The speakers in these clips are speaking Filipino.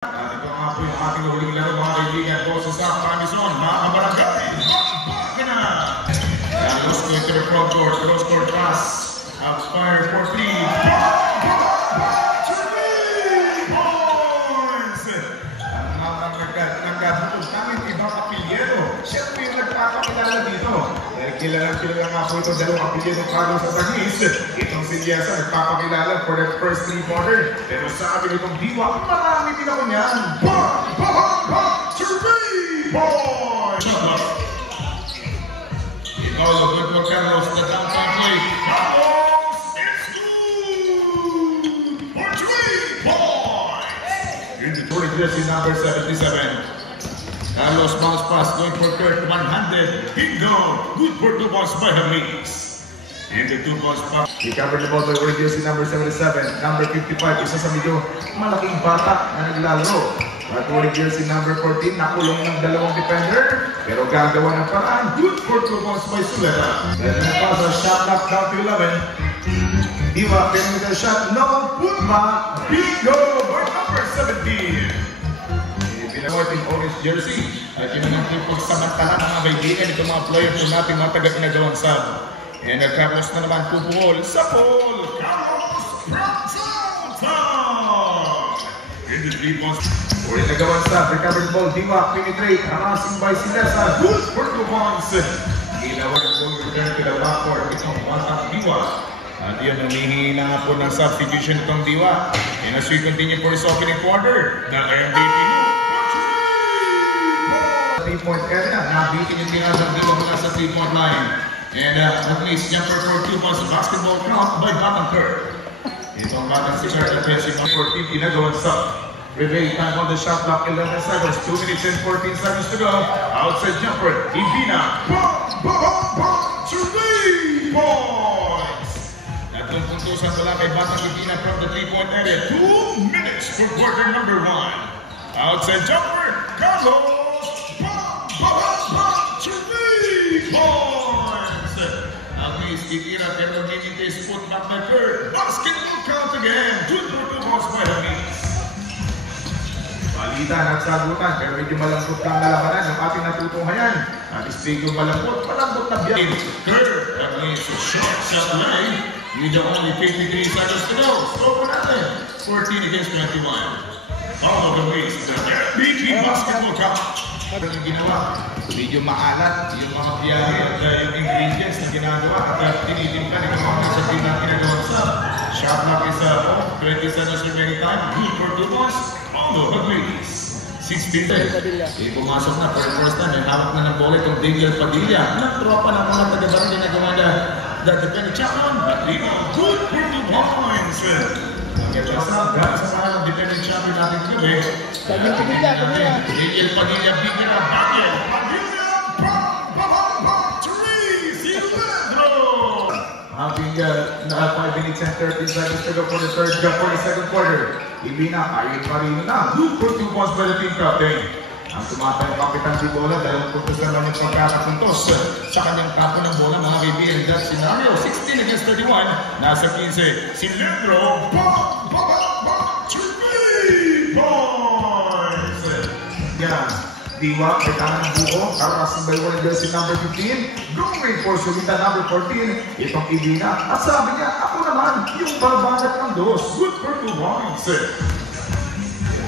At ito nga po yung ating huling laro mga kaibigan po sa South Amazon, mga kabarangay. Baka na! Carlos going to the front court, cross court pass. Outfire for 3. Points! Ang mga nagkatulog namin, ibang apelyero. Siyempre yung nagpapakilala dito. Dahil kilala nga po ito dalawang apelyero Carlos Atagis. Itong si Liasa nagpapakilala for the first 3-quarter. Pero sabi nitong Diwa, marami din ako niyan. Points! Ipaulo, good for Carlos, the downtown play. Carlos, it's good! For 3 points! In the 40 jersey number 77. Carlos bounce pass, going for Kurt, one-handed. Bingo! Good for 2 balls by Hamlis. And the 2 balls pass. He covered the ball by wearing jersey number 77. Number 55, isa sa medyo malaking bata na naglalaro. At wearing jersey number 14, nakulong ng dalawang defender. Pero gagawa ng paraan. Good for 2 balls by Suleta. Then the pass, a shot knock down to 11. Diwa, getting the shot. No, Putma. Bingo! By number 17. Pinawating orange jersey. At yun ang pagsamantala ng mga kaibigan. Ito mga player po natin mga taga-pinagawang sub. And Carlos na naman pupuhol sa pole. Carlos Franzon! In the 3 points. Ulit nagawang sub. Recovered ball. Diwa, penetrate. Harassing by Sinesa. Good for 2 points. Ginawa ng ball return to the backcourt. Itong one-up Diwa. At yun, namihina nga po ng substitution itong Diwa. And as we continue for his opening quarter, the MVP 3-point area. Nabitin yung tinasang Diwa mula sa 3-point line. And at least jumper for 2 points of basketball count by Batang Kurt. Itong Batang si Kurt offensive for 14 ginagawang sub. Revay time on the shot clock, 11 seconds, 2 minutes and 14 seconds to go. Outside jumper, Ibina. 3 points! Tatlong puntusan wala kay Batang Ibina from the 3-point area. 2 minutes for quarter number 1. Outside jumper, Carlos. 3 points! At least titira pero minitis put back the Kurt. Basketball count again. 2 balls by Hamlis. Palitan at sagutan pero medyo malambot kang nalabanan yung ating natutunghayan. At istigyo malambot na biyakin. Kurt, at least a short shot lay. With only 53 seconds to go. Score natin. 14 against 21. All of the ways to the MVP basketball count. Pero yung ginawa, medyo maalat yung mga biyahe at yung ingredients na ginagawa at tinitimpa ng mga sa pinagawang sa shot clock is 20 seconds remaining time. Good for 2 points. All of the ways. 16 days. Pumasok na for the first time. Hawak na ng bola itong Daniel Padilla. Nagtropa na mga taga-barang ginagawa na the defending champion. Good for 2 points. Sa mga defending champion natin tuloy. Daniel Padilla, bigyan na bagay. Padilla, 3, si Pedro! Having 5 minutes and 13 seconds to go for the second quarter. Ibina, ayun pa rin na. Good for 2 points by the team captain. Ang tumatay Kapitan si Bola dahil putos na naman pagkakapuntos sa kanyang tapo ng bola mga kaibigan. In that scenario, 16 against 31, nasa 15. Si Leandro, 3 points! Yan. Diwa, may tangan ng buo. Karasing by one jersey number 15. Going for Solita number 14. Itong Ibina. At sabi niya, ako naman, yung barbanat ng dos. Good for 2 points.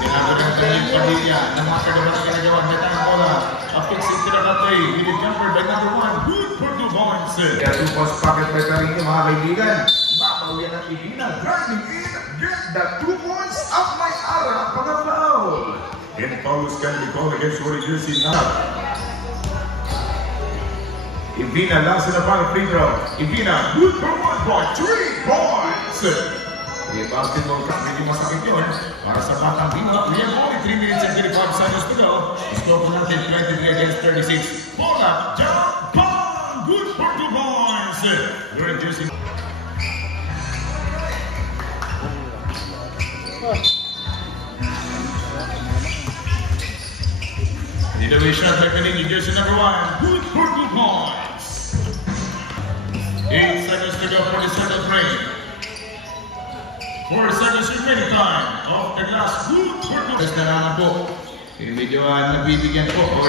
Tinagawa ng kanyang Padilla ng mga kagawa na ginagawa na tayong bola. A fixing to the play with the jumper by number 1. Good for 2 points. Kaya 2 points pocket by Carino mga kaibigan. Babawian ng Ibina. Driving in. Get that 2 points up my ara. Pagkapaul. And Paulus can be called against what you see now. Ibina last in the final free throw. Ibina. Good for 1 point. 3 points. Yung basketball cup, medyo masakit yun. Para sa Batang Diwa, we have only 3 minutes and 35 seconds to go. Score po natin 23 against 36. Bola, jump, ball! Good for 2 points! We're juicing. Didaway shot by Canadian jersey number 1. Good for 2 points! 8 seconds to go for the second frame. 4 seconds remaining time. off the glass. Good for two. Basta na po. Medyo nabibigyan po o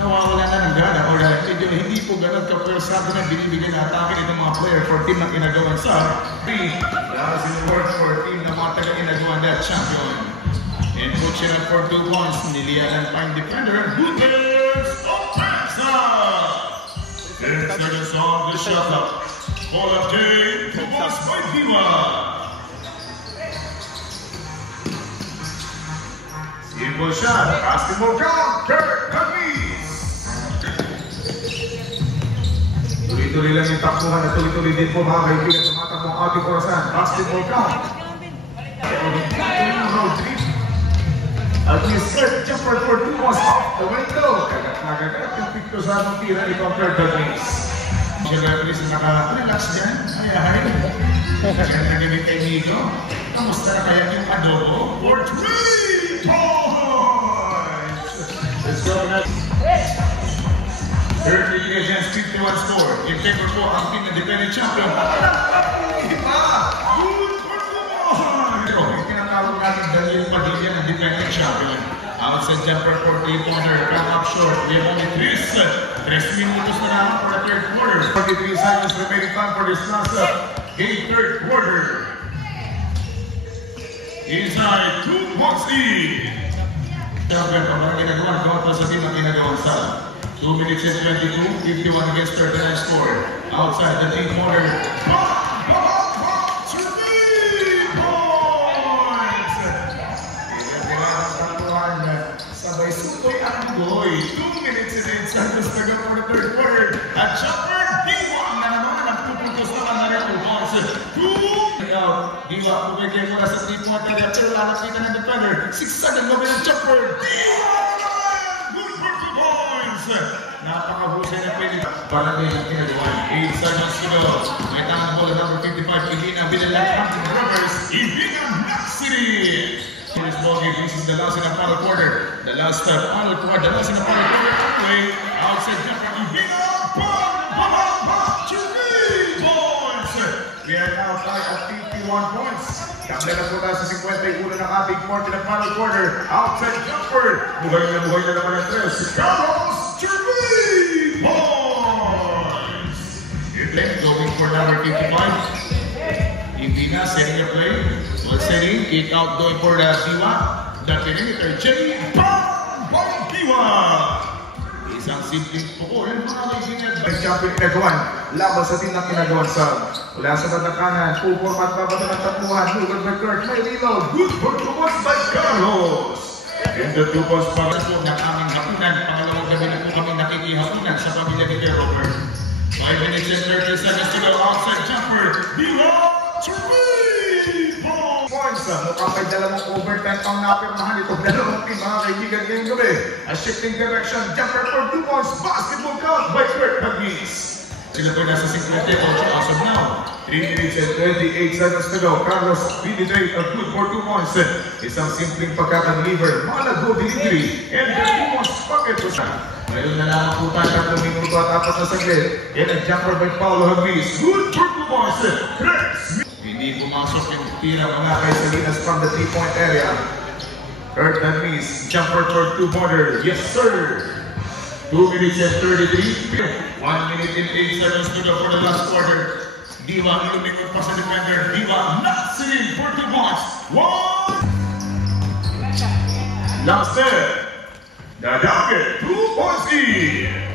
nawawala na ng gana o medyo hindi po ganun ka-persado na binibigyan na atake ng mga player for team na kinagawan sa 3. That's in the work for team na mga taga-kinagawan na champion. And puts it up for 2 points. Nilianan pa yung defender. Gutierrez Opensa! 10 seconds on the shot up. Ball up J. 2 points by Diva. Simple shot, basketball count, Kirk Huggies! Tuloy-tuloy lang yung takbuhan at tuloy-tuloy din po mga kaibigan. Tumatak mo ang ating orasan, basketball count. At yung third jumper for 2 was off the window. Nagagat yung picto sa anong tira itong Kirk Huggies. Siya referees na naka-relax dyan. Ay, ganda gabi kay Nico. Kamusta na kaya yung adobo? For 3 points! Let's go na. Third leading against 51 score. In favor po ang team na defending champion. Diba? Good for 2 points! Pero yung tinatawag natin Daniel Padilla na defending champion. Outside jumper for 3-pointer. Come up short. We have only 3 minutos na naman for the third quarter. 43 seconds remaining time for this last third quarter. Inside 2 points lead. Champion pa mga ginagawa. Gawat sa team na ginagawa sa 2 minutes and 22. 51 against 39 score. Outside the team corner. 3 points! Sabay sukoy ang goy. 2 minutes and 8 seconds to go for the third quarter. At jumper, Diva na naman ang pupuntos naman na rin ang bounce. 2 out. Diva, pumigay muna sa 3-point area pero lalakita ng defender. 6-second gawin ang jumper. Diva naman! Good for 2 points! Napakahusay na pwede. Parang may ginagawa. 8 seconds to go. May tamang ball number 55. Ibina Binalan from the Brothers. Ibina Maxiri! This ball game, this is the last in the final quarter. The last final quarter, the last in the final quarter. Anyway, outside jumper, Ibina, 3 points! We are now tied at 51 points. Kamay na po tayo sa 51 ng ating quarter ng final quarter. Outside jumper, buhay na naman ang 3. Carlos, 3 points! You're going for number 55. Ibina setting the play. Well, setting, kick out going for the Diva. The perimeter, Jenny, bang! Bang! Diva! Isang simpleng pukul. Nag-champion kinagawan. Laban sa team na kinagawan sa mula sa bandang kanan. Full format babato ng takbuhan. Lugan by Kirk. May reload. Good for 2 points by Carlos. And the 2 points para po ng aming hapunan. Pangalawang gabi na po kami nakikihapunan sa pamilya ni Robert. 5 minutes and 30 seconds to go. Outside jumper. Diva! 3 points! Mukhang may dalawang overtime pang napirmahan itong dalawang team mga kaibigan ngayong gabi. A shifting direction, jumper for 2 points, basketball count by Kirk Huggies. Sila po nasa 58 as of now. 3 minutes and 28 seconds to go. Carlos Binidate a good for 2 points. Isang simpleng pagkakadeliver, malago delivery, and the 2 points bucket to siya. Ngayon na naman po tayo 3 minuto at 4 na saglit. And a jumper by Paulo Huggies. Good for 2 points. Chris! Hindi pumasok yung tira mga Kaisalinas from the 3-point area. Kirk Huggies, jumper for 2-pointer. Yes, sir! 2 minutes and 33. 1 minute and 8 seconds to go for the last quarter. Diva lumingon pa sa defender. Diva not sitting for 2 points. 1! Last set. The Docket 2 points in.